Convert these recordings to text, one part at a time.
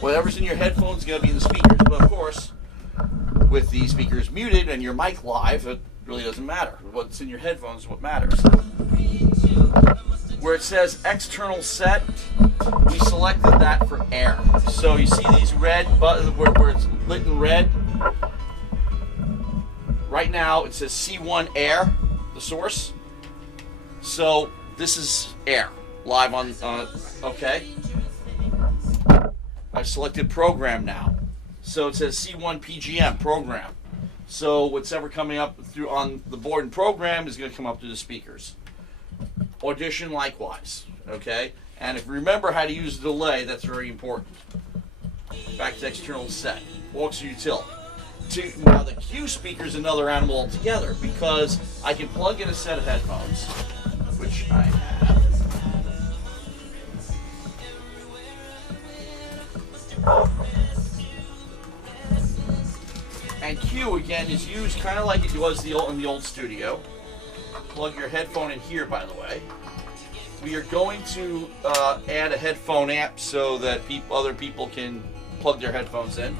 whatever's in your headphones is going to be in the speakers. But of course, with the speakers muted and your mic live, it really doesn't matter. What's in your headphones is what matters. Where it says external set, we selected that for air. So you see these red buttons where it's lit in red? Right now it says C1 air, the source. So this is air, live on okay. I've selected program now. So it says C1 PGM, program. So what's ever coming up through on the board and program is going to come up through the speakers. Audition likewise, okay? And if you remember how to use the delay, that's very important. Back to external set, aux util. Now the Q speaker is another animal altogether because I can plug in a set of headphones, which I have. And Q again is used kind of like it was in the old studio. Plug your headphone in here, by the way. We are going to add a headphone amp so that other people can plug their headphones in.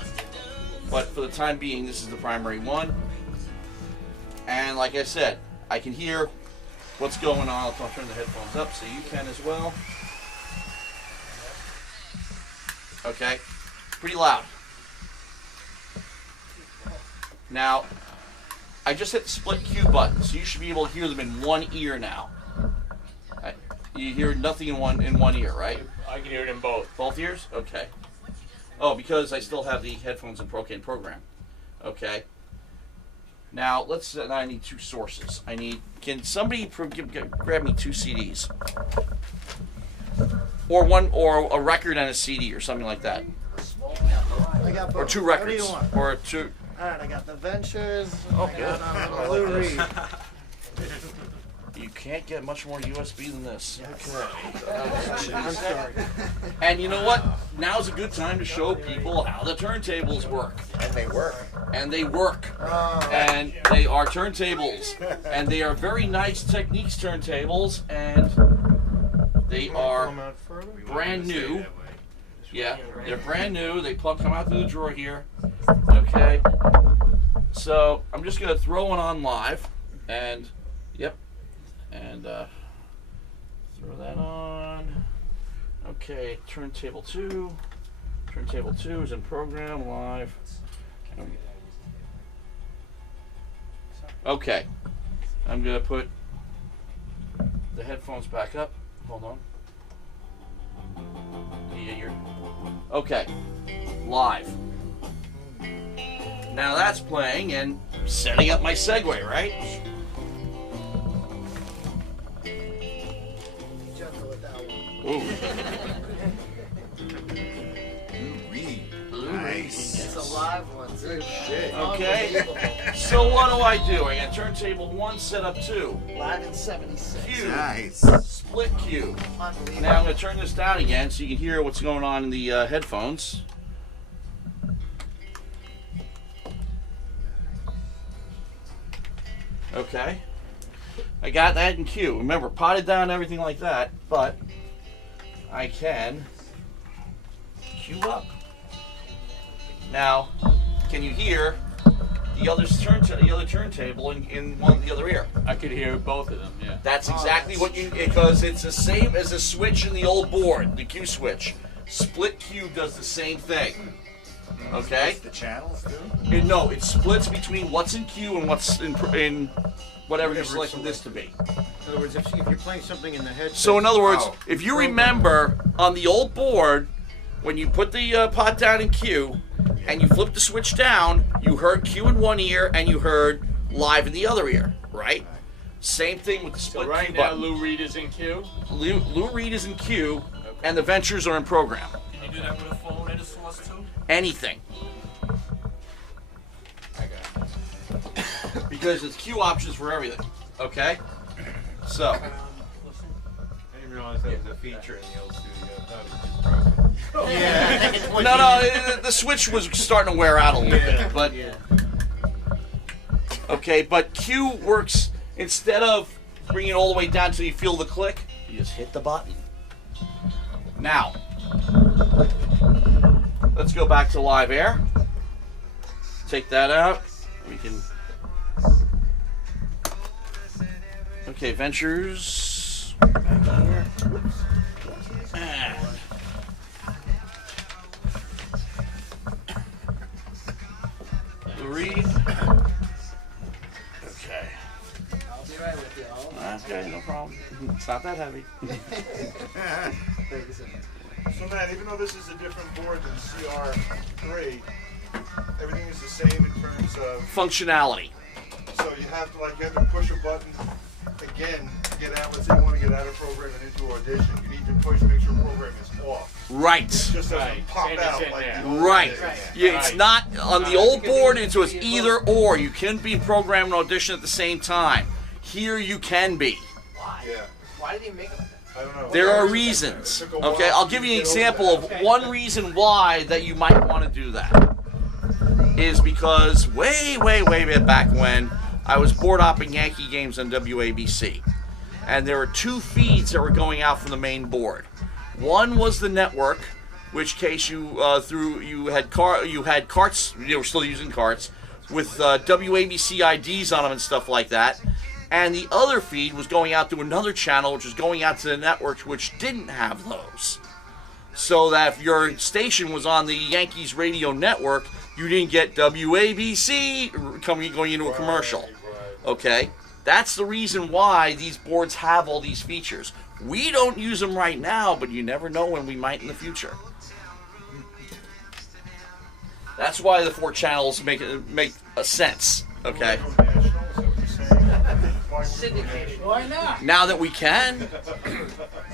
But for the time being, this is the primary one. And like I said, I can hear what's going on. I'll turn the headphones up so you can as well. Okay, pretty loud. Now, I just hit the split Q button, so you should be able to hear them in one ear now. You hear nothing in one ear, right? I can hear it in both. Both ears? Okay. Oh, because I still have the headphones in program. Okay. Now I need two sources. Can somebody grab me 2 CDs? Or a record and a CD or something like that. I got both. Or 2 records. What do you want? Or 2. Alright, I got the Ventures. Oh, I good. got Lou Reed. You can't get much more USB than this. Okay. I'm sorry. And you know what? Now's a good time to show people how the turntables work. And they work. And they work. Oh. And they are turntables. And they are very nice Techniques turntables. And they are brand new. Yeah, they're brand new. They come out through the drawer here. Okay. So I'm just going to throw one on live. And, yep. And throw that on. Okay, turntable 2. Turntable 2 is in program live. Okay, I'm gonna put the headphones back up. Hold on. Yeah, okay. Live. Now that's playing and setting up my segue, right? Ooh. Nice. It's a live one. Good shit. Okay. So what do? I got turntable 1 set up 2. Live in 76. Q. Nice. Split Q. Unbelievable. Now I'm going to turn this down again so you can hear what's going on in the headphones. Okay. I got that in Q. Remember, potted down everything like that, but I can Q up. Now, can you hear the other turntable in the other ear? I could hear both of them, yeah. That's exactly what you, because it's the same as the switch in the old board, the Q switch. Split Q does the same thing. Okay? The channels do? No, it splits between what's in Q and what's in whatever you're selecting this to be. In other words, if you're playing something in the headset. So in other words, if you remember on the old board, when you put the pot down in Q and you flip the switch down, you heard Q in one ear and you heard live in the other ear, right? Same thing with the split So right Q now, button. Lou Reed is in Q. Lou Reed is in Q, and the Ventures are in program. Can you do that with a phone and a source too? Anything. I got it. Because it's Q options for everything. Okay? So. I didn't realize that was a feature in the old studio. I thought it was just broken. Yeah. No, the switch was starting to wear out a little bit. But okay, but Q works, instead of bringing it all the way down till you feel the click, you just hit the button. Now, let's go back to live air. Take that out. We can. Okay, Ventures. Back here. And read. Okay. I'll be right with you. Okay, no problem. It's not that heavy. So Matt, even though this is a different board than CR3, everything is the same in terms of, Functionality. so you have to push a button again to get out. Let's say you want to get out of program and into audition. You need to push to make sure program is off. Right. It just doesn't Right. pop Same as out in like there. the old Right. days. Yeah, it's Right. not on the old board. It was either or. You couldn't be programmed and audition at the same time. Here you can be. Why? Yeah. Why did he make it like that? I don't know. There are It reasons. took a while Okay, I'll to give you an get over example that. of one reason why that you might want to do that. Is because way back when I was board opping Yankee games on WABC, and there were two feeds that were going out from the main board. One was the network, which case you had carts. You were still using carts with WABC IDs on them and stuff like that. And the other feed was going out to another channel, which was going out to the networks which didn't have those. So that if your station was on the Yankees radio network, you didn't get WABC going into a commercial. Okay? That's the reason why these boards have all these features. We don't use them right now, but you never know when we might in the future. That's why the 4 channels make a sense. Okay? Syndicated. Why not? Now that we can,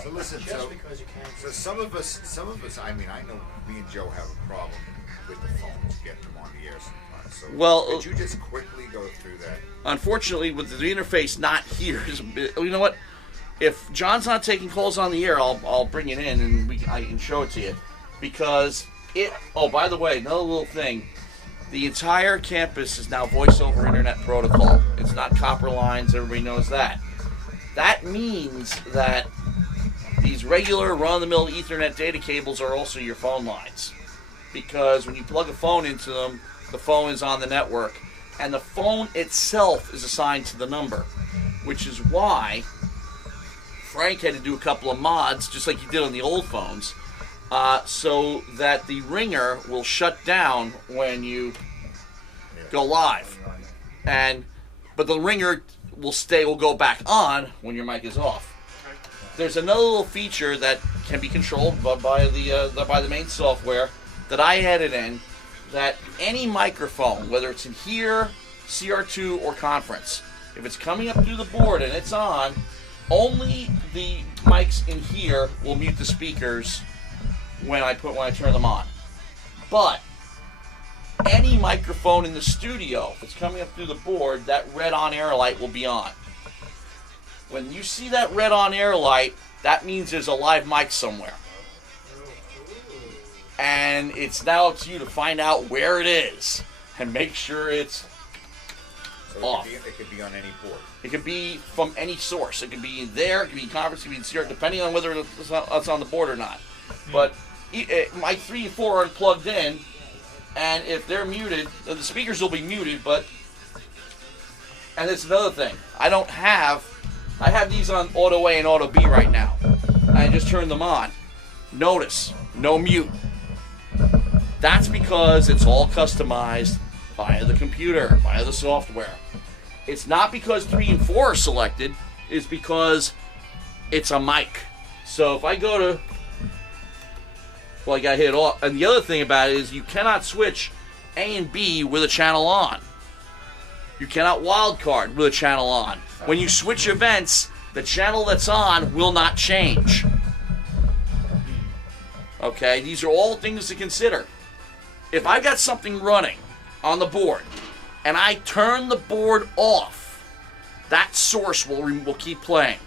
So listen, Just because you can. So some of us, I mean, I know me and Joe have a problem with the phones, getting them on the air sometimes. So Well, could you just quickly go through that? unfortunately, with the interface not here, you know what? If John's not taking calls on the air, I'll bring it in and I can show it to you. Because it, oh, by the way, another little thing. The entire campus is now voice over internet protocol. It's not copper lines, everybody knows that. That means that these regular run-of-the-mill Ethernet data cables are also your phone lines. Because when you plug a phone into them, the phone is on the network. And the phone itself is assigned to the number. Which is why Frank had to do a couple of mods, just like he did on the old phones, so that the ringer will shut down when you go live. But the ringer will go back on when your mic is off. There's another little feature that can be controlled by the main software that I added in, that any microphone, whether it's in here, CR2, or conference, if it's coming up through the board and it's on, only the mics in here will mute the speakers when I turn them on. But any microphone in the studio, if it's coming up through the board, that red on-air light will be on. When you see that red on-air light, that means there's a live mic somewhere. And it's now up to you to find out where it is and make sure it's off. It could be on any board. It could be from any source. It could be in there, it could be in conference, it could be in CR, depending on whether it's on the board or not. But mic 3 and 4 are plugged in, and if they're muted, the speakers will be muted, but... And it's another thing. I have these on Auto A and Auto B right now. I just turned them on. Notice, no mute. That's because it's all customized via the computer, via the software. It's not because 3 and 4 are selected, it's because it's a mic. So if I go to... Well, I got hit off. And the other thing about it is you cannot switch A and B with a channel on. You cannot wildcard with a channel on. When you switch events, the channel that's on will not change. Okay, these are all things to consider. If I got something running on the board and I turn the board off, that source will keep playing.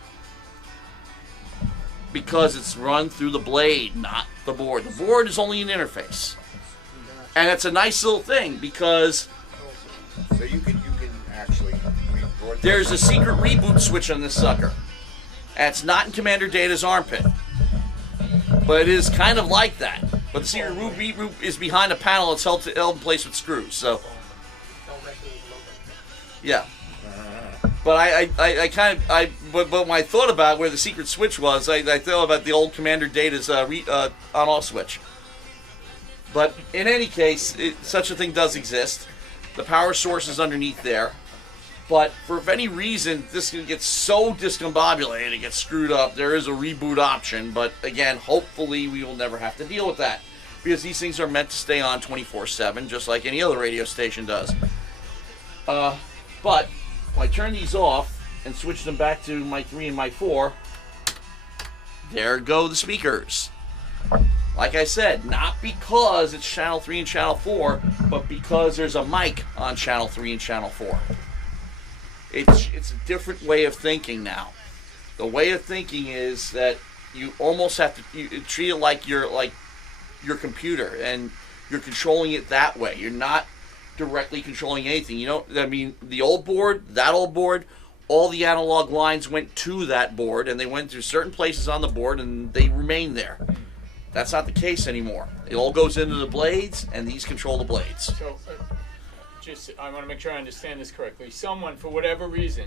Because it's run through the blade, not the board. The board is only an interface. And it's a nice little thing because So you can actually record. there's a secret reboot switch on this sucker. And it's not in Commander Data's armpit. But it is kind of like that. But the secret root is behind a panel that's held in place with screws. So, Don't wreck it with logo. yeah. But but when I thought about where the secret switch was, I thought about the old Commander Data's on-off switch. But in any case, such a thing does exist. The power source is underneath there. But for any reason, this gets so discombobulated, it gets screwed up, there is a reboot option. But again, hopefully we will never have to deal with that. Because these things are meant to stay on 24/7, just like any other radio station does. But when I turn these off and switch them back to mic 3 and mic 4, there go the speakers. Like I said, not because it's channel 3 and channel 4, but because there's a mic on channel 3 and channel 4. It's a different way of thinking now. The way of thinking is that you almost have to treat it like your computer, and you're controlling it that way. You're not directly controlling anything. The old board, all the analog lines went to that board, and they went to certain places on the board, and they remain there. That's not the case anymore. It all goes into the blades, and these control the blades. So, I want to make sure I understand this correctly. Someone, for whatever reason,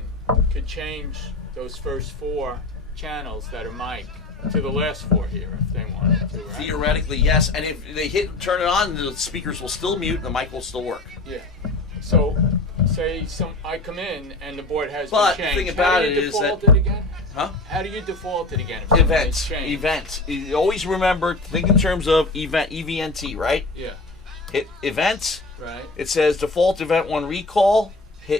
could change those first 4 channels that are mic to the last 4 here if they wanted to, right? Theoretically, yes. And if they turn it on, the speakers will still mute, and the mic will still work. Yeah. So, say I come in and the board has But been the changed. thing about How do you it is default that- it again? Huh? How do you default it again? If something is changed? Event. You always remember, think in terms of event, EVNT, right? Yeah. Hit events. Right. It says default event 1 recall.